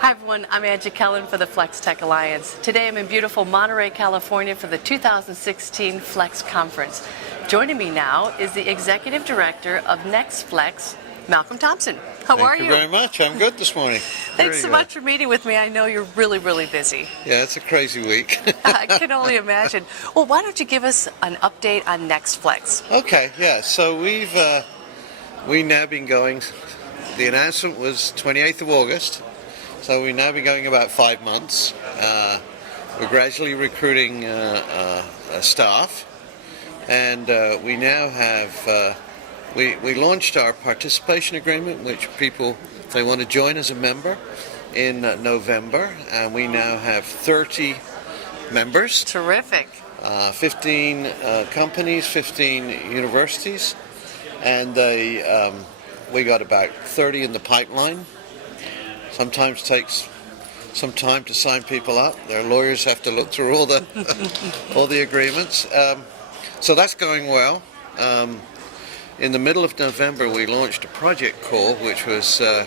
Hi everyone, I'm Angie Kellen for the FlexTech Alliance. Today I'm in beautiful Monterey, California for the 2016 Flex Conference. Joining me now is the Executive Director of NextFlex, Malcolm Thompson. How are you? Thank you very much. I'm good this morning. Thanks so much for meeting with me. I know you're really busy. Yeah, it's a crazy week. I can only imagine. Well, why don't you give us an update on NextFlex? Okay, yeah. So we've now been going. The announcement was 28th of August. So we've now been going about 5 months. We're gradually recruiting staff, and we now have. We launched our participation agreement, which people, if they want to join as a member, in November, and we now have 30 members. Terrific. 15 companies, 15 universities, and we got about 30 in the pipeline. Sometimes takes some time to sign people up. Their lawyers have to look through all the agreements. So that's going well. In the middle of November, we launched a project call, which was a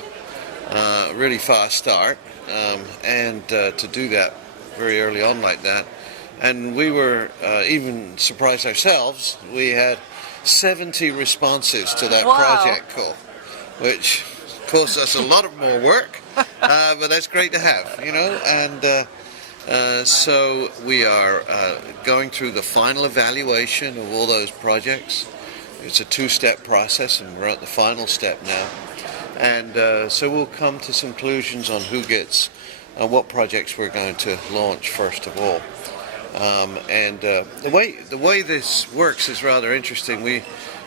really fast start, and to do that very early on like that. And we were even surprised ourselves. We had 70 responses to that project call, which cost us a lot of more work, but that's great to have, you know. And so we are going through the final evaluation of all those projects. It's a two-step process, and we're at the final step now. And so we'll come to some conclusions on who gets and what projects we're going to launch first of all. The way this works is rather interesting.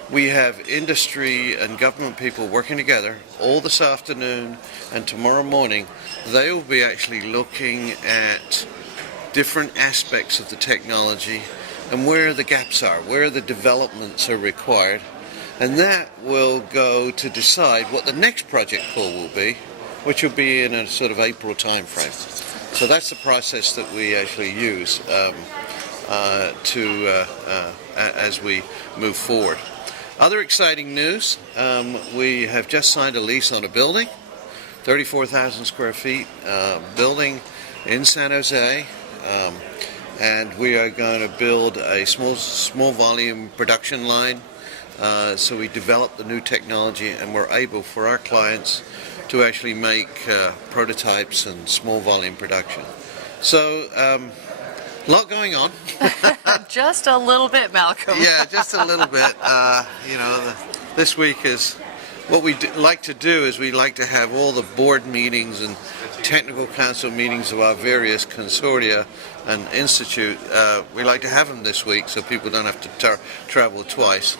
We have industry and government people working together all this afternoon and tomorrow morning. They will be actually looking at different aspects of the technology and where the gaps are, where the developments are required, and that will go to decide what the next project call will be, which will be in a sort of April time frame. So that's the process that we actually use as we move forward. Other exciting news, we have just signed a lease on a building, 34,000 square feet building in San Jose, and we are going to build a small volume production line. So we developed the new technology, and we're able for our clients to actually make prototypes and small volume production. So a lot going on. Just a little bit, Malcolm. Yeah, just a little bit. This week is what we like to do is we like to have all the board meetings and technical council meetings of our various consortia and institute. We like to have them this week so people don't have to travel twice,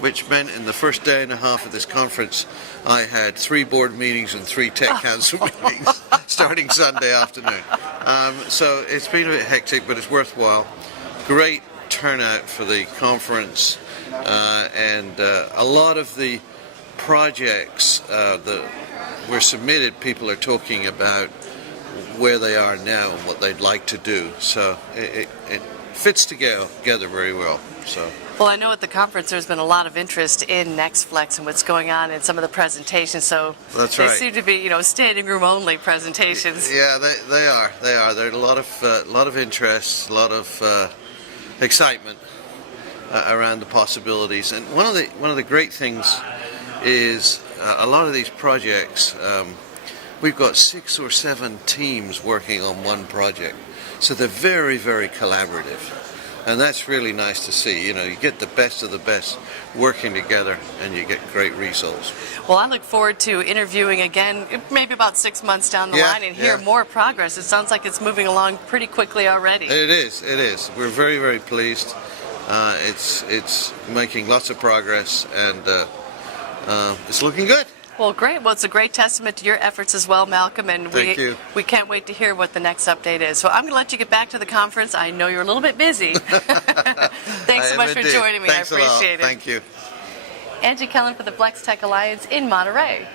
which meant in the first day and a half of this conference I had 3 board meetings and 3 tech council meetings starting Sunday afternoon. So it's been a bit hectic, but it's worthwhile. Great turnout for the conference, and a lot of the projects that were submitted, people are talking about where they are now and what they'd like to do. So it fits together very well. So. Well, I know at the conference there's been a lot of interest in NextFlex and what's going on in some of the presentations. So that's they right. seem to be, standing room only presentations. Yeah, they are. There's a lot of interest, a lot of excitement around the possibilities. And one of the great things is a lot of these projects. We've got 6 or 7 teams working on one project, so they're very collaborative. And that's really nice to see. You get the best of the best working together, and you get great results. Well, I look forward to interviewing again, maybe about 6 months down the line, and hear more progress. It sounds like it's moving along pretty quickly already. It is. We're very pleased. It's making lots of progress, and it's looking good. Well, great. Well, it's a great testament to your efforts as well, Malcolm, and Thank you. We can't wait to hear what the next update is. So I'm going to let you get back to the conference. I know you're a little bit busy. Thanks so much for joining me. Thanks I appreciate a lot. it. Thank you. Angie Kellen for the FlexTech Alliance in Monterey.